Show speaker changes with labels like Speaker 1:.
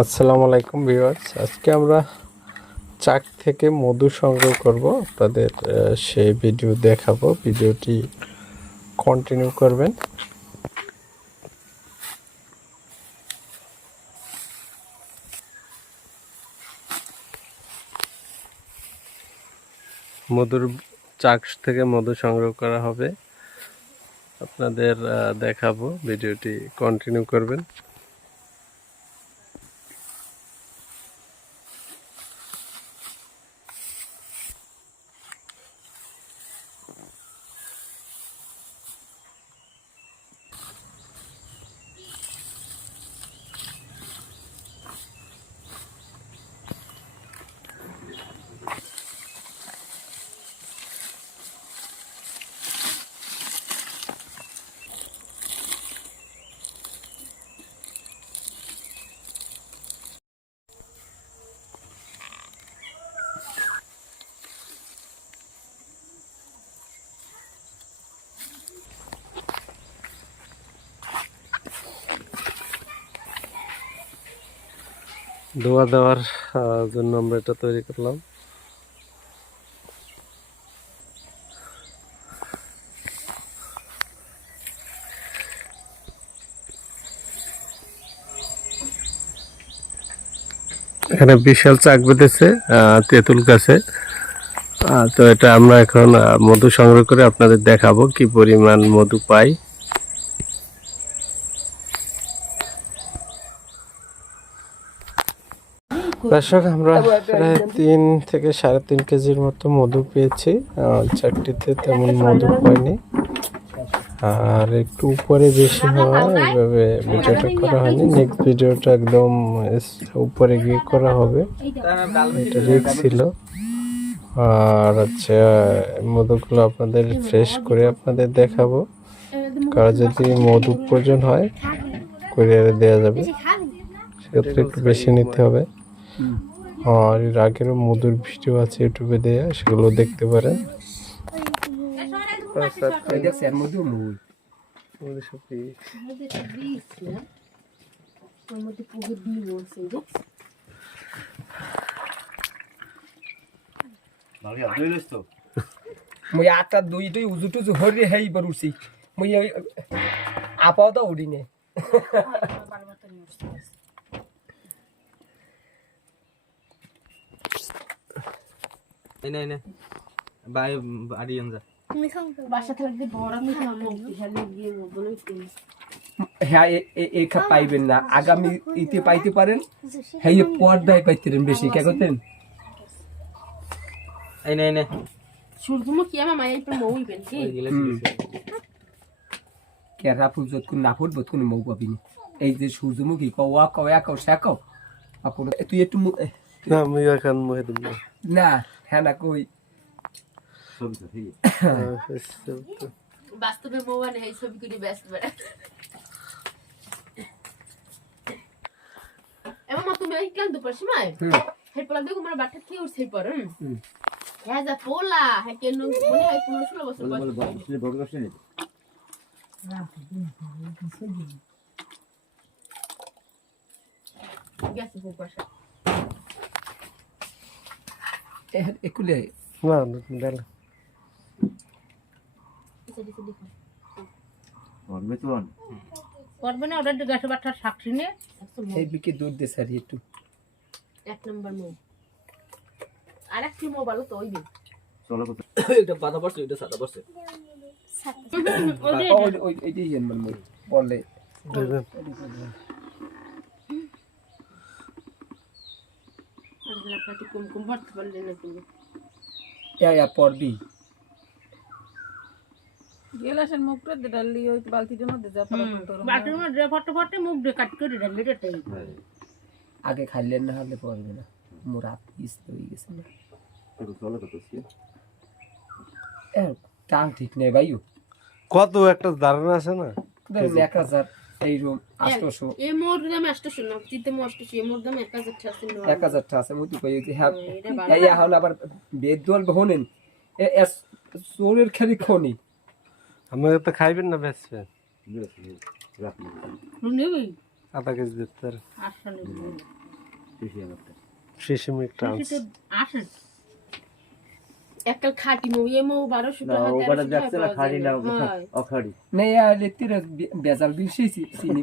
Speaker 1: আসসালামু আলাইকুম ভিউয়ার্স। আজকে আমরা চাক থেকে মধু সংগ্রহ করব। আপনাদের সেই ভিডিও দেখাবো। ভিডিওটি কন্টিনিউ করবেন। মধুর, চাক থেকে মধু সংগ্রহ করা হবে। আপনাদের দেখাবো। ভিডিওটি কন্টিনিউ করবেন। ধোয়া দেওয়ার জন্য আমরা এটা তৈরি করলাম। এখানে বিশাল চাক বেঁধেছে তেঁতুল গাছে। তো এটা আমরা এখন মধু সংগ্রহ করে আপনাদের দেখাবো কি পরিমাণ মধু পাই। দর্শক আমরা প্রায় তিন থেকে সাড়ে তিন কেজির মতো মধু পেয়েছি। চাকরিতে তেমন মধু পাইনি আর একটু উপরে বেশি হওয়া এইভাবে ভিডিওটা করা হয়নি। নেক্সট ভিডিওটা একদম উপরে গিয়ে করা হবে। এটা রিক ছিল। আর হচ্ছে মধুগুলো আপনাদের ফ্রেশ করে আপনাদের দেখাবো। কারও যদি মধু প্রয়োজন হয় কুরিয়ারে দেওয়া যাবে। সেক্ষেত্রে একটু বেশি নিতে হবে। আর এর আগেরও মধুর ভিডিও আছে ইউটিউবে দেয়া সেগুলো দেখতে পারেন।
Speaker 2: মই আটটা দুই দুই উজু টুজু হরি হেই বরুছি। মই আপাও তো উড়ি নে।
Speaker 3: এনে এনে বাই বাড়ি আনজা
Speaker 4: বাসা থাকতে বড় মিঠা গিয়ে বলে
Speaker 2: হ্যাঁ পাইবেন না। আগামী ইতে পাইতে পারেন। হ্যাঁ পর্দায় পাইতেন বেশি। কে করতেন?
Speaker 4: সূর্যমুখ আমার মায়ের পর কি?
Speaker 2: ফুজত কোন না ফুটবো কোন মৌ পাবি এই যে সূর্যমুখী কওয়া কওয়া কও শেখাও আপন তুই একটু
Speaker 1: না আমি এখন
Speaker 2: না। হ্যাঁ না কই
Speaker 4: বাস্তবে মৌ আনে এই ছবি করে ব্যস্ত বেড়া। এমন মা তুমি কেন দুপুর সময়
Speaker 2: হুম।
Speaker 4: পোলা দেখো আমার বাটা খেয়ে উঠছে পর। হ্যাঁ যা পোলা হ্যাঁ কেন মনে হয় পনেরো ষোলো বছর বয়স। গেছে
Speaker 2: এ- একুলে
Speaker 1: না ডাল
Speaker 4: এসে দিছে করবে না ওটা গাছে বাটা সাক্ষী নিয়ে
Speaker 2: এই বিকে দুধ দে সারি একটু।
Speaker 4: এক নম্বর মৌ আর একটি মৌ তো ওই দিন
Speaker 3: এটা পাতা পড়ছে এটা সাদা পড়ছে।
Speaker 2: ওই ওই এই যে মানে বলে।
Speaker 4: কম কম ভরতে পারলে না তুমি
Speaker 2: ইয়া ইয়া পড়বি
Speaker 5: গেলাসের মুখটা ডালি ওই বালতিটার মধ্যে যা পড়া তোর
Speaker 4: মধ্যে ফটো ফটো মুখ দিয়ে কাট করে ডালে রেটাই
Speaker 2: আগে খাইলেন না হলে পড়বে না। মোর হয়ে গেছে না। টান ঠিক নেই ভাইও
Speaker 1: কত একটা ধারণা আছে না?
Speaker 2: এক হাজার। এই রুম
Speaker 4: মোর দামে না মো মোর দামে এক হাজার
Speaker 2: কই যে হ্যাঁ এই আবার এ এস খেলি খনি।
Speaker 1: তো খাইবেন না বেচবেন
Speaker 4: নেবি?
Speaker 1: আধা কেজি দিতে
Speaker 4: আসেন। একটা খাটি মৌ এ মৌ বারোশো টাকা তেরোশো টাকা পাওয়া যায়। না। অখাড়ি
Speaker 2: নেই আর লেতির বেজাল বেশি চিনি